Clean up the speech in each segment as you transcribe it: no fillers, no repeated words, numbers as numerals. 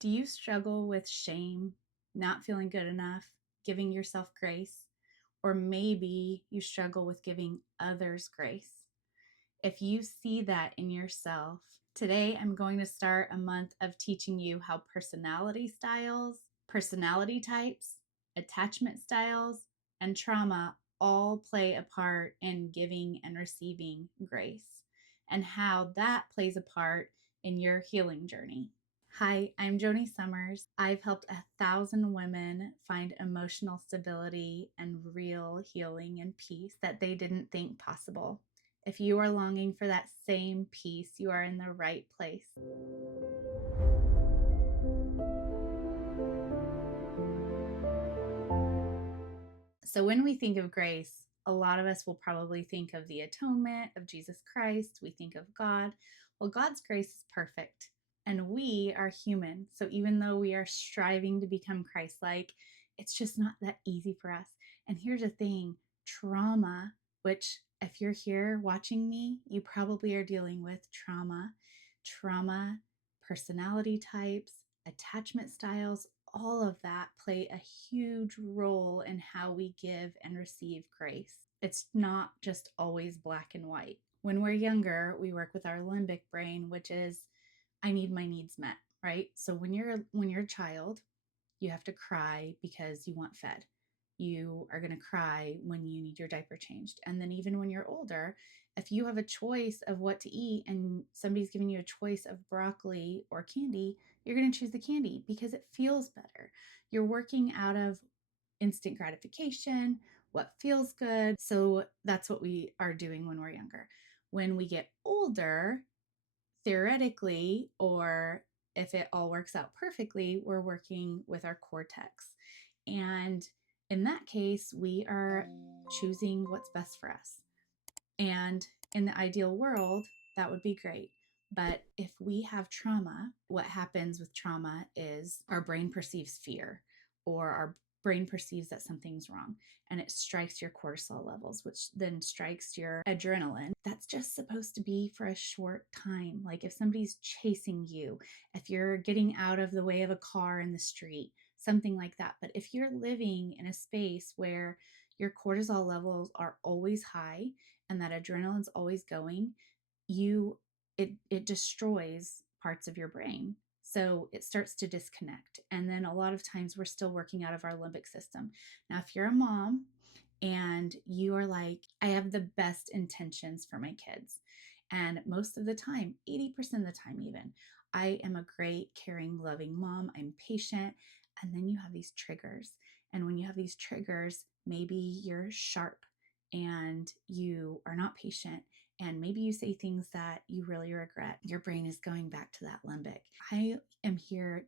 Do you struggle with shame, not feeling good enough, giving yourself grace? Or maybe you struggle with giving others grace. If you see that in yourself, today I'm going to start a month of teaching you how personality styles, personality types, attachment styles, and trauma all play a part in giving and receiving grace, and how that plays a part in your healing journey. Hi, I'm Joni Summers. I've helped 1,000 women find emotional stability and real healing and peace that they didn't think possible. If you are longing for that same peace, you are in the right place. So, when we think of grace, a lot of us will probably think of the atonement of Jesus Christ. We think of God. Well, God's grace is perfect, and we are human. So, even though we are striving to become Christ like, it's just not that easy for us. And here's the thing, trauma, which if you're here watching me, you probably are dealing with trauma, personality types, attachment styles, all of that play a huge role in how we give and receive grace. It's not just always black and white. When we're younger, we work with our limbic brain, which is I need my needs met, right? So when you're a child, you have to cry because you want fed. You are going to cry when you need your diaper changed. And then even when you're older, if you have a choice of what to eat and somebody's giving you a choice of broccoli or candy, you're going to choose the candy because it feels better. You're working out of instant gratification, what feels good. So that's what we are doing when we're younger. When we get older, theoretically, or if it all works out perfectly, we're working with our cortex. And in that case, we are choosing what's best for us. And in the ideal world, that would be great. But if we have trauma, what happens with trauma is our brain perceives fear, or our brain perceives that something's wrong, and it strikes your cortisol levels, which then strikes your adrenaline. That's just supposed to be for a short time. Like if somebody's chasing you, if you're getting out of the way of a car in the street, something like that. But if you're living in a space where your cortisol levels are always high and that adrenaline's always going, it destroys parts of your brain. So it starts to disconnect. And then a lot of times we're still working out of our limbic system. Now, if you're a mom and you are like, I have the best intentions for my kids, and most of the time, 80% of the time, even, I am a great, caring, loving mom, I'm patient. And then you have these triggers. And when you have these triggers, maybe you're sharp and you are not patient, and maybe you say things that you really regret. Your brain is going back to that limbic. I am here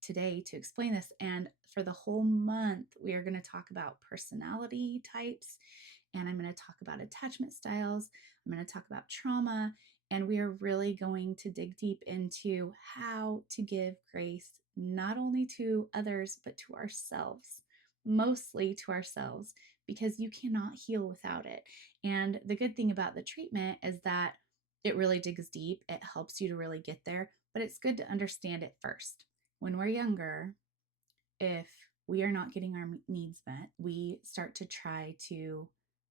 today to explain this, and for the whole month we are going to talk about personality types, and I'm going to talk about attachment styles, I'm going to talk about trauma, and we are really going to dig deep into how to give grace not only to others but to ourselves, mostly to ourselves, because you cannot heal without it. And the good thing about the treatment is that it really digs deep. It helps you to really get there, but it's good to understand it first. When we're younger, if we are not getting our needs met, we start to try to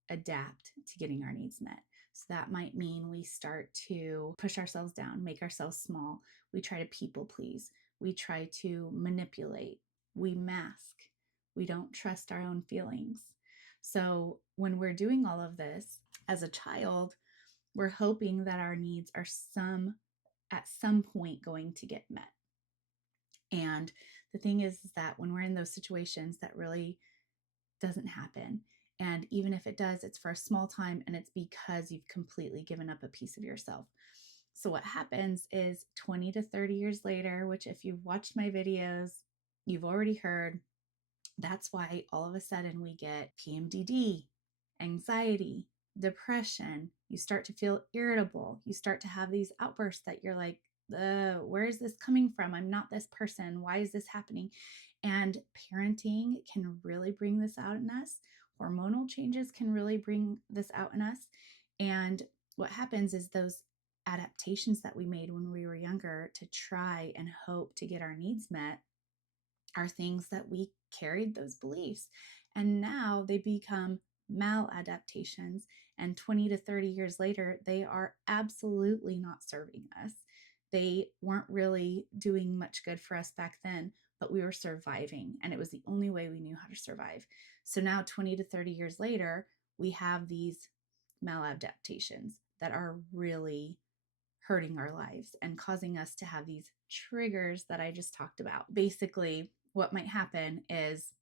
adapt to getting our needs met. So that might mean we start to push ourselves down, make ourselves small. We try to people please. We try to manipulate. We mask. We don't trust our own feelings. So when we're doing all of this as a child, we're hoping that our needs are at some point going to get met. And the thing is that when we're in those situations, that really doesn't happen. And even if it does, it's for a small time, and it's because you've completely given up a piece of yourself. So what happens is 20 to 30 years later, which if you've watched my videos, you've already heard, that's why all of a sudden we get PMDD, anxiety, depression. You start to feel irritable. You start to have these outbursts that you're like, where is this coming from? I'm not this person. Why is this happening? And parenting can really bring this out in us. Hormonal changes can really bring this out in us. And what happens is those adaptations that we made when we were younger to try and hope to get our needs met are things that we carried those beliefs. And now they become maladaptations. And 20 to 30 years later, they are absolutely not serving us. They weren't really doing much good for us back then, but we were surviving. And it was the only way we knew how to survive. So now, 20 to 30 years later, we have these maladaptations that are really hurting our lives and causing us to have these triggers that I just talked about. Basically, what might happen is,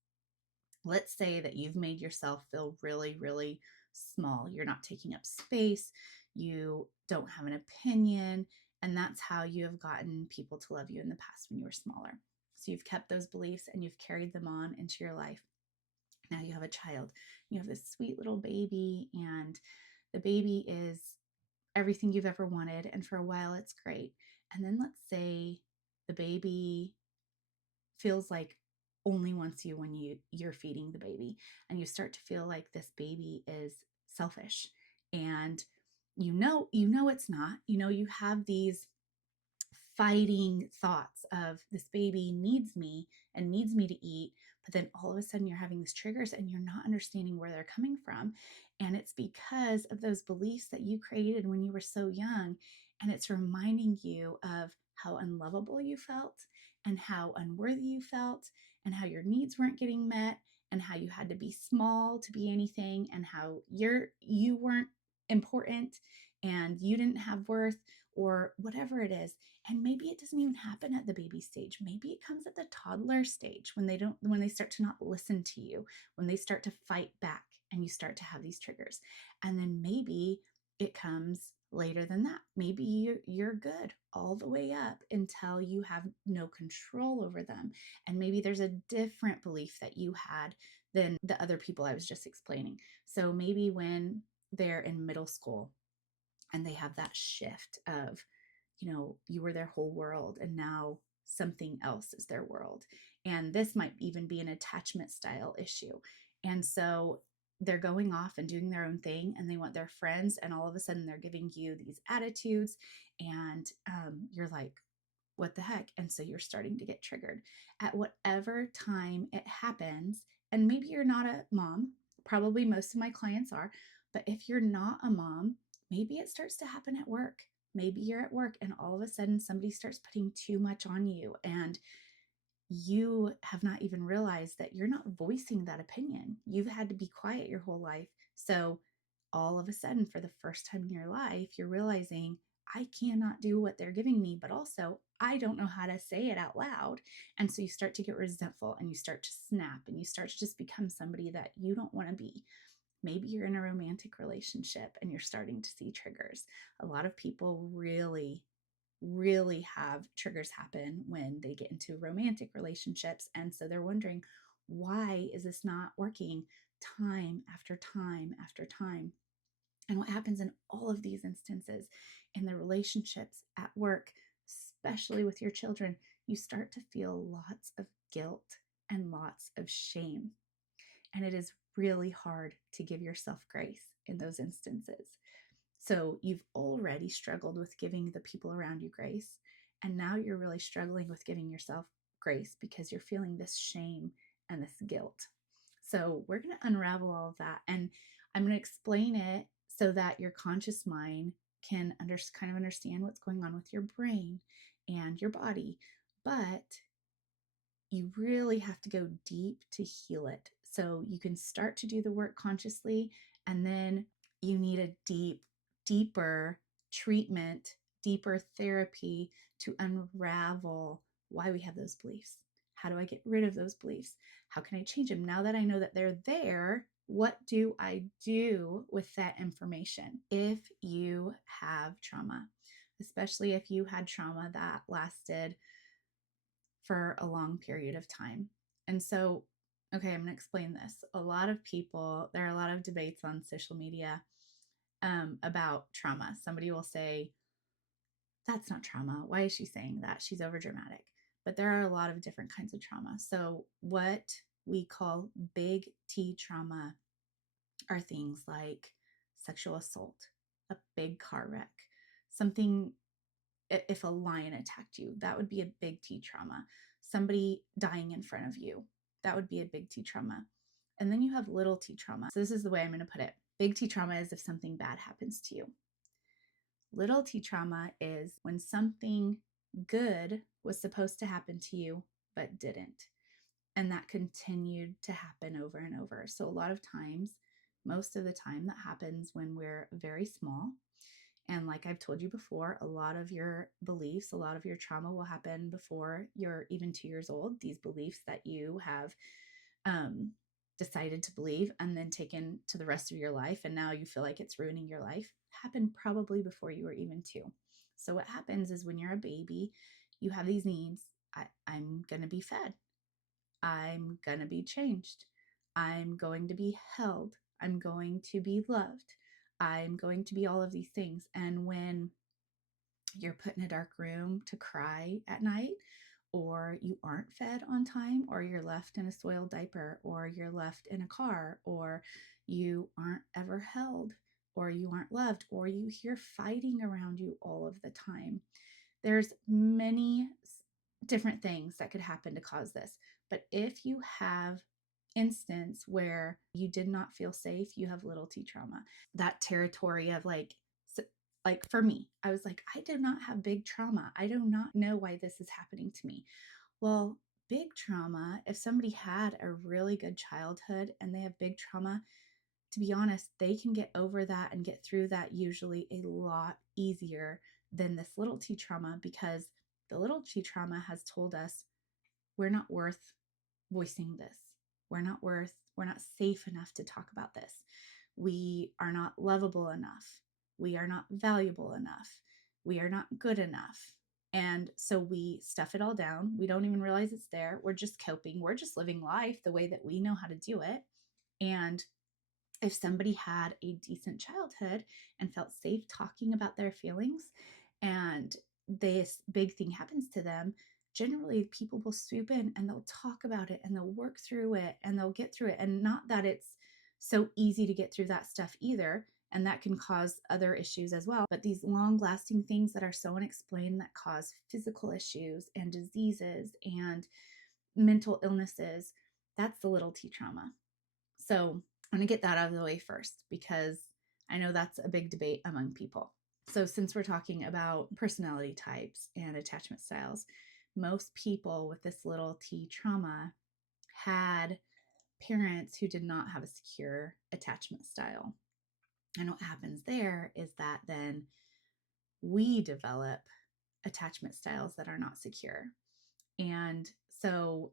let's say that you've made yourself feel really, really small. You're not taking up space, you don't have an opinion, and that's how you have gotten people to love you in the past when you were smaller. So you've kept those beliefs and you've carried them on into your life. Now you have a child, you have this sweet little baby, and the baby is everything you've ever wanted. And for a while, it's great. And then let's say the baby feels like only wants you when you're feeding the baby, and you start to feel like this baby is selfish, and it's not. You have these fighting thoughts of, this baby needs me and needs me to eat, but then all of a sudden you're having these triggers and you're not understanding where they're coming from. And it's because of those beliefs that you created when you were so young, and it's reminding you of how unlovable you felt and how unworthy you felt and how your needs weren't getting met and how you had to be small to be anything and how you weren't important and you didn't have worth, or whatever it is. And maybe it doesn't even happen at the baby stage. Maybe it comes at the toddler stage, when they start to not listen to you, when they start to fight back and you start to have these triggers. And then maybe it comes later than that. Maybe you're good all the way up until you have no control over them. And maybe there's a different belief that you had than the other people I was just explaining. So maybe when they're in middle school and they have that shift of, you were their whole world and now something else is their world. And this might even be an attachment style issue. And so they're going off and doing their own thing and they want their friends. And all of a sudden they're giving you these attitudes, and you're like, what the heck? And so you're starting to get triggered at whatever time it happens. And maybe you're not a mom. Probably most of my clients are. But if you're not a mom, maybe it starts to happen at work. Maybe you're at work and all of a sudden somebody starts putting too much on you, and you have not even realized that you're not voicing that opinion. You've had to be quiet your whole life. So all of a sudden, for the first time in your life, you're realizing, I cannot do what they're giving me, but also I don't know how to say it out loud. And so you start to get resentful and you start to snap and you start to just become somebody that you don't want to be. Maybe you're in a romantic relationship and you're starting to see triggers. A lot of people really, really have triggers happen when they get into romantic relationships. And so they're wondering, why is this not working time after time after time? And what happens in all of these instances, in the relationships, at work, especially with your children, you start to feel lots of guilt and lots of shame. And it is really hard to give yourself grace in those instances. So you've already struggled with giving the people around you grace. And now you're really struggling with giving yourself grace because you're feeling this shame and this guilt. So we're going to unravel all of that. And I'm going to explain it so that your conscious mind can kind of understand what's going on with your brain and your body. But you really have to go deep to heal it. So you can start to do the work consciously, and then you need a deeper treatment, deeper therapy to unravel why we have those beliefs. How do I get rid of those beliefs? How can I change them? Now that I know that they're there, what do I do with that information? If you have trauma, especially if you had trauma that lasted for a long period of time. And so, okay, I'm going to explain this. There are a lot of debates on social media about trauma. Somebody will say, that's not trauma. Why is she saying that? She's overdramatic. But there are a lot of different kinds of trauma. So, what we call big T trauma are things like sexual assault, a big car wreck, something, if a lion attacked you, that would be a big T trauma. Somebody dying in front of you, that would be a big T trauma. And then you have little T trauma. So this is the way I'm going to put it. Big T trauma is if something bad happens to you. Little T trauma is when something good was supposed to happen to you, but didn't. And that continued to happen over and over. So a lot of times, most of the time, that happens when we're very small. And like I've told you before, a lot of your beliefs, a lot of your trauma will happen before you're even 2 years old. These beliefs that you have decided to believe and then taken to the rest of your life, and now you feel like it's ruining your life, happened probably before you were even 2. So what happens is when you're a baby, you have these needs. I'm going to be fed. I'm going to be changed. I'm going to be held. I'm going to be loved. I'm going to be all of these things. And when you're put in a dark room to cry at night, or you aren't fed on time, or you're left in a soiled diaper, or you're left in a car, or you aren't ever held, or you aren't loved, or you hear fighting around you all of the time. There's many different things that could happen to cause this. But if you have instance where you did not feel safe, you have little T trauma. That territory of like for me, I was like, I do not have big trauma. I do not know why this is happening to me. Well, big trauma, if somebody had a really good childhood and they have big trauma, to be honest, they can get over that and get through that usually a lot easier than this little T trauma, because the little T trauma has told us we're not worth voicing this. We're not safe enough to talk about this. We are not lovable enough. We are not valuable enough. We are not good enough. And so we stuff it all down. We don't even realize it's there. We're just coping. We're just living life the way that we know how to do it. And if somebody had a decent childhood and felt safe talking about their feelings, and this big thing happens to them, generally people will swoop in and they'll talk about it and they'll work through it and they'll get through it. And not that it's so easy to get through that stuff either. And that can cause other issues as well. But these long lasting things that are so unexplained that cause physical issues and diseases and mental illnesses, that's the little T trauma. So I'm going to get that out of the way first, because I know that's a big debate among people. So since we're talking about personality types and attachment styles, most people with this little T trauma had parents who did not have a secure attachment style. And what happens there is that then we develop attachment styles that are not secure. And so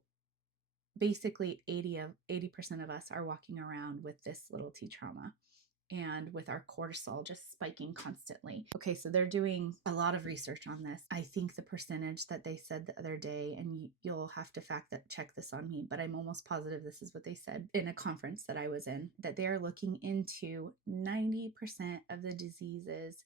basically 80% of us are walking around with this little T trauma, and with our cortisol just spiking constantly. Okay, so they're doing a lot of research on this. I think the percentage that they said the other day, and you'll have to check this on me, but I'm almost positive this is what they said in a conference that I was in, that they are looking into 90% of the diseases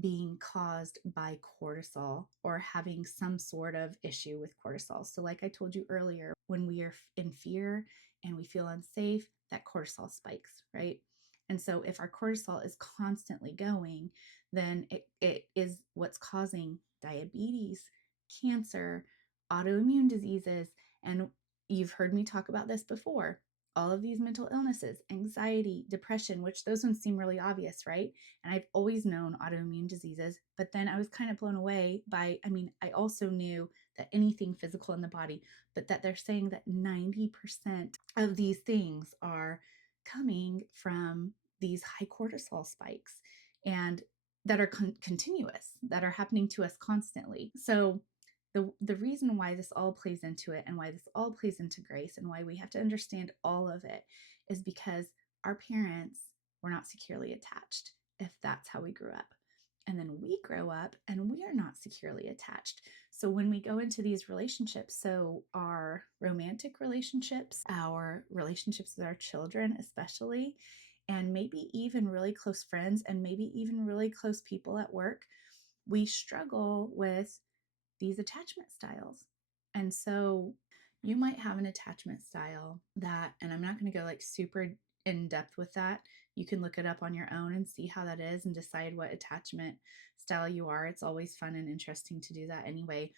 being caused by cortisol, or having some sort of issue with cortisol. So like I told you earlier, when we are in fear and we feel unsafe, that cortisol spikes, right? And so if our cortisol is constantly going, then it is what's causing diabetes, cancer, autoimmune diseases. And you've heard me talk about this before. All of these mental illnesses, anxiety, depression, which those ones seem really obvious, right? And I've always known autoimmune diseases, but then I was kind of blown away by, I also knew that anything physical in the body, but that they're saying that 90% of these things are coming from these high cortisol spikes, and that are continuous, that are happening to us constantly. So the reason why this all plays into it, and why this all plays into grace, and why we have to understand all of it, is because our parents were not securely attached, if that's how we grew up. And then we grow up and we are not securely attached. So when we go into these relationships, so our romantic relationships, our relationships with our children, especially, and maybe even really close friends, and maybe even really close people at work, we struggle with these attachment styles. And so you might have an attachment style that, and I'm not going to go like super in depth with that. You can look it up on your own and see how that is and decide what attachment style you are. It's always fun and interesting to do that anyway.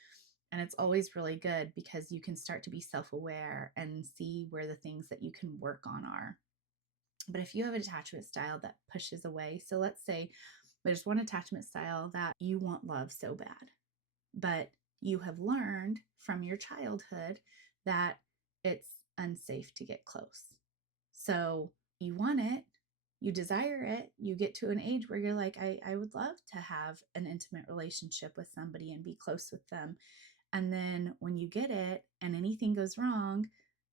And it's always really good because you can start to be self aware and see where the things that you can work on are. But if you have an attachment style that pushes away, so let's say there's one attachment style that you want love so bad, but you have learned from your childhood that it's unsafe to get close. So you want it, you desire it, you get to an age where you're like, I would love to have an intimate relationship with somebody and be close with them. And then when you get it and anything goes wrong,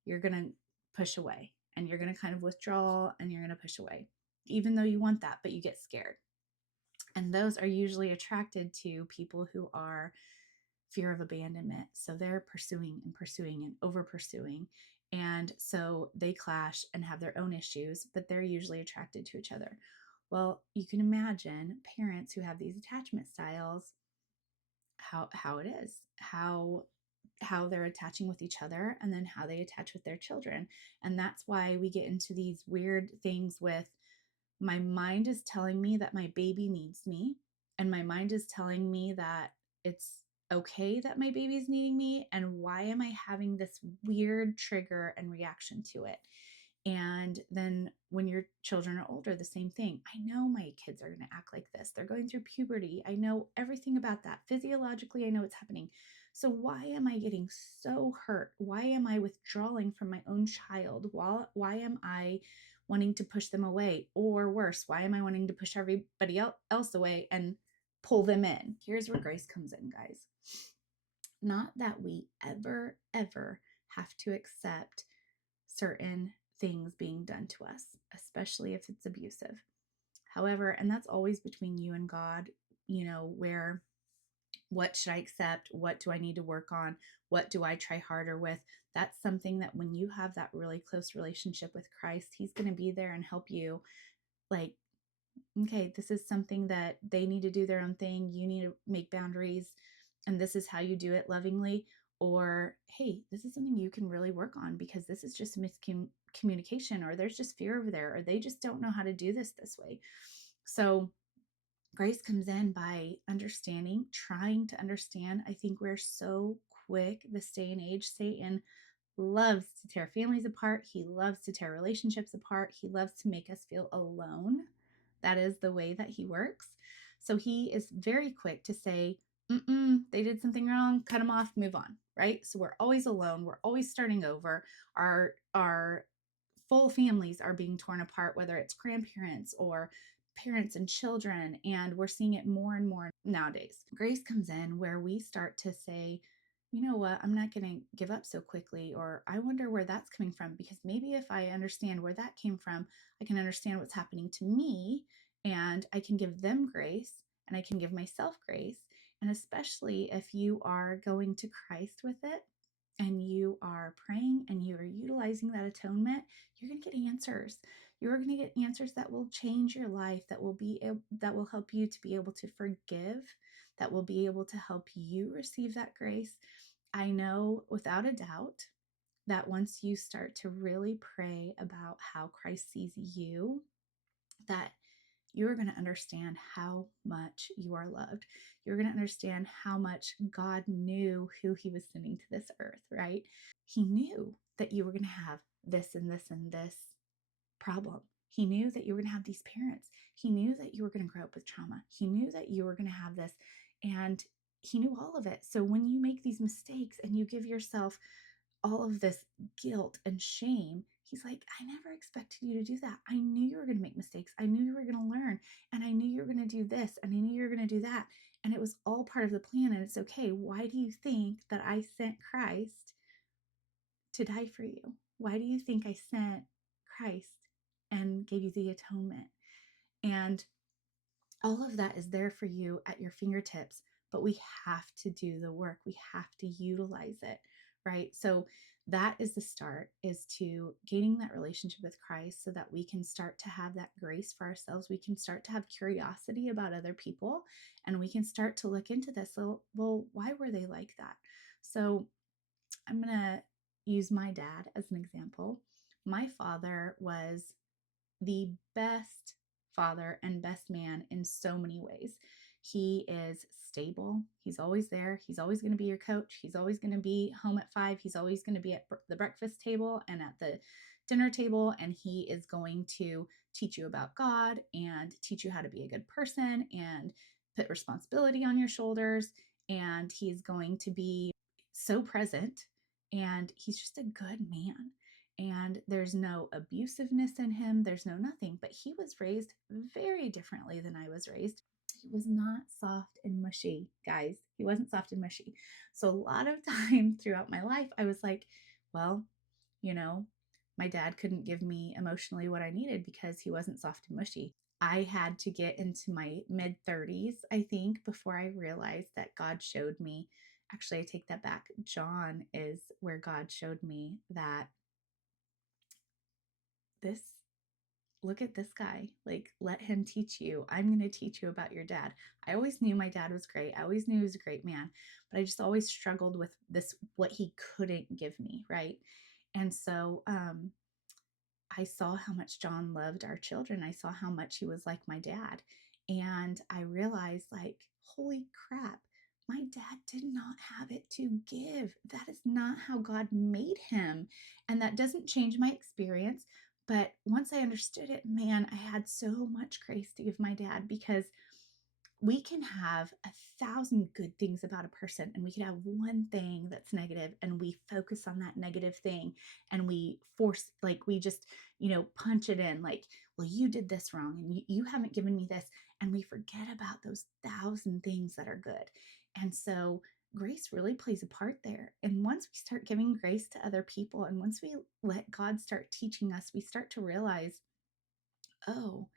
you're going to push away and you're going to kind of withdraw and you're going to push away, even though you want that, but you get scared. And those are usually attracted to people who are fear of abandonment. So they're pursuing and pursuing and over pursuing. And so they clash and have their own issues, but they're usually attracted to each other. Well, you can imagine parents who have these attachment styles, how it is, how they're attaching with each other and then how they attach with their children. And that's why we get into these weird things with my mind is telling me that my baby needs me, and my mind is telling me that it's okay that my baby's needing me, and why am I having this weird trigger and reaction to it? And then when your children are older, the same thing. I know my kids are going to act like this. They're going through puberty. I know everything about that. Physiologically, I know what's happening. So why am I getting so hurt? Why am I withdrawing from my own child? Why am I wanting to push them away? Or worse, why am I wanting to push everybody else away and pull them in? Here's where grace comes in, guys. Not that we ever have to accept certain things being done to us, especially if it's abusive. However, and that's always between you and God, where what should I accept? What do I need to work on? What do I try harder with? That's something that when you have that really close relationship with Christ, He's going to be there and help you. Like, okay, this is something that they need to do their own thing. You need to make boundaries, and this is how you do it lovingly. Or, hey, this is something you can really work on because this is just miscommunication, or there's just fear over there, or they just don't know how to do this way. So, grace comes in by understanding, trying to understand. I think we're so quick this day and age. Satan loves to tear families apart. He loves to tear relationships apart. He loves to make us feel alone. That is the way that he works. So he is very quick to say, they did something wrong, cut them off, move on, right? So we're always alone. We're always starting over. Our full families are being torn apart, whether it's grandparents or parents and children. And we're seeing it more and more nowadays. Grace comes in where we start to say, you know what, I'm not going to give up so quickly, or I wonder where that's coming from, because maybe if I understand where that came from, I can understand what's happening to me, and I can give them grace, and I can give myself grace. And especially if you are going to Christ with it and you are praying and you are utilizing that atonement, you're going to get answers. You're going to get answers that will change your life, that will help you to be able to forgive, that will be able to help you receive that grace. I know without a doubt that once you start to really pray about how Christ sees you, that you're going to understand how much you are loved. You're going to understand how much God knew who He was sending to this earth, right? He knew that you were going to have this and this and this problem. He knew that you were going to have these parents. He knew that you were going to grow up with trauma. He knew that you were going to have this, and He knew all of it. So when you make these mistakes and you give yourself all of this guilt and shame, He's like, I never expected you to do that. I knew you were going to make mistakes. I knew you were going to learn, and I knew you were going to do this, and I knew you were going to do that. And it was all part of the plan, and it's okay. Why do you think that I sent Christ to die for you? Why do you think I sent Christ and gave you the atonement? And all of that is there for you at your fingertips, but we have to do the work. We have to utilize it, right? So that is the start, is to gaining that relationship with Christ so that we can start to have that grace for ourselves. We can start to have curiosity about other people, and we can start to look into this. So, well, why were they like that? So I'm going to use my dad as an example. My father was the best father and best man in so many ways. He is stable. He's always there. He's always going to be your coach. He's always going to be home at 5. He's always going to be at the breakfast table and at the dinner table. And he is going to teach you about God and teach you how to be a good person and put responsibility on your shoulders. And he's going to be so present. And he's just a good man. And there's no abusiveness in him. There's no nothing. But he was raised very differently than I was raised. He was not soft and mushy, guys. He wasn't soft and mushy. So a lot of time throughout my life, I was like, well, you know, my dad couldn't give me emotionally what I needed because he wasn't soft and mushy. I had to get into my mid 30s, I think, before I realized that God showed me. Actually, I take that back. John is where God showed me that this, look at this guy. Like, let him teach you. I'm going to teach you about your dad. I always knew my dad was great. I always knew he was a great man, but I just always struggled with this, what he couldn't give me. Right. And so, I saw how much John loved our children. I saw how much he was like my dad. And I realized, like, holy crap, my dad did not have it to give. That is not how God made him. And that doesn't change my experience. But once I understood it, man, I had so much grace to give my dad because we can have 1,000 good things about a person and we can have one thing that's negative and we focus on that negative thing and we force, like, we just, punch it in like, well, you did this wrong and you haven't given me this, and we forget about those 1,000 things that are good. And so grace really plays a part there. And once we start giving grace to other people and once we let God start teaching us, we start to realize, oh,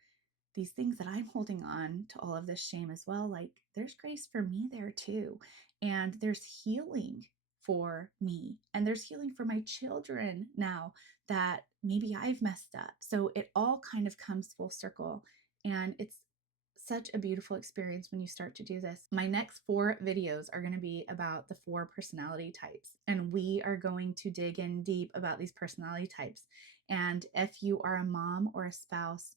these things that I'm holding on to, all of this shame as well, like, there's grace for me there too. And there's healing for me. And there's healing for my children now that maybe I've messed up. So it all kind of comes full circle. And it's such a beautiful experience when you start to do this. My next 4 videos are going to be about the 4 personality types. And we are going to dig in deep about these personality types. And if you are a mom or a spouse,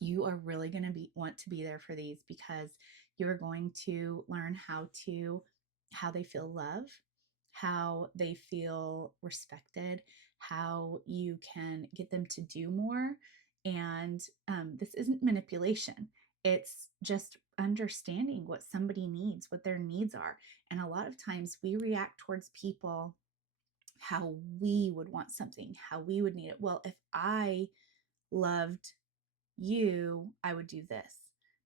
you are really going to want to be there for these because you're going to learn how they feel love, how they feel respected, how you can get them to do more. And this isn't manipulation. It's just understanding what somebody needs, what their needs are. And a lot of times we react towards people how we would want something, how we would need it. Well, if I loved you, I would do this.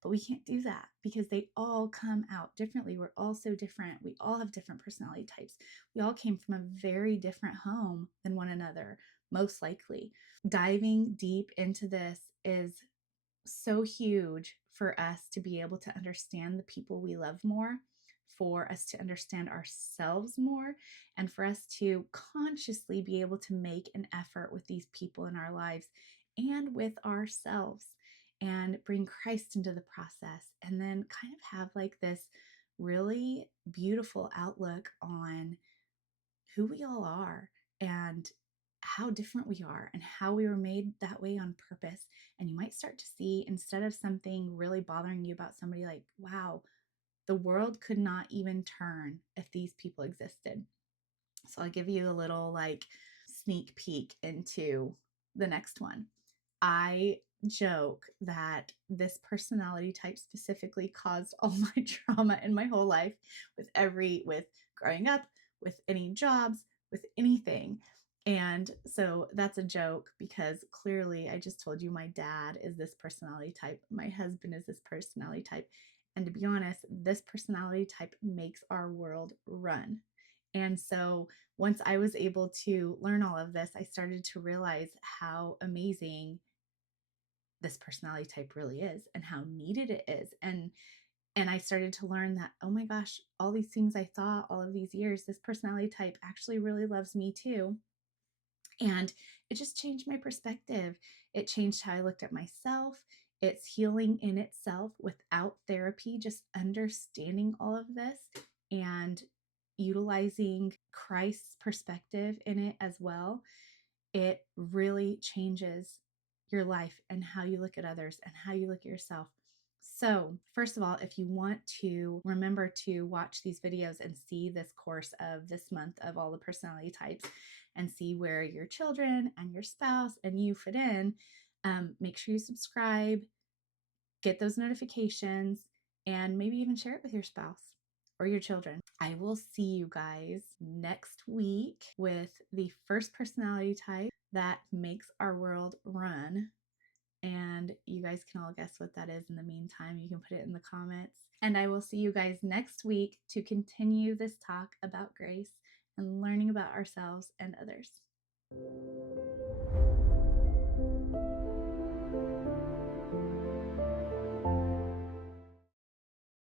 But we can't do that because they all come out differently. We're all so different. We all have different personality types. We all came from a very different home than one another, most likely. Diving deep into this is so huge for us to be able to understand the people we love more, for us to understand ourselves more, and for us to consciously be able to make an effort with these people in our lives and with ourselves and bring Christ into the process, and then kind of have like this really beautiful outlook on who we all are and how different we are and how we were made that way on purpose. And you might start to see, instead of something really bothering you about somebody, like, wow, the world could not even turn if these people existed. So I'll give you a little like sneak peek into the next one. I joke that this personality type specifically caused all my trauma in my whole life, with growing up, with any jobs, with anything. And so that's a joke because clearly I just told you my dad is this personality type, my husband is this personality type. And to be honest, this personality type makes our world run. And so once I was able to learn all of this, I started to realize how amazing this personality type really is and how needed it is. And I started to learn that, oh my gosh, all these things I thought all of these years, this personality type actually really loves me too. And it just changed my perspective. It changed how I looked at myself. It's healing in itself without therapy, just understanding all of this and utilizing Christ's perspective in it as well. It really changes your life and how you look at others and how you look at yourself. So, first of all, if you want to remember to watch these videos and see this course of this month of all the personality types and see where your children and your spouse and you fit in, make sure you subscribe, get those notifications, and maybe even share it with your spouse or your children. I will see you guys next week with the first personality type that makes our world run. And you guys can all guess what that is in the meantime. You can put it in the comments. And I will see you guys next week to continue this talk about grace and learning about ourselves and others.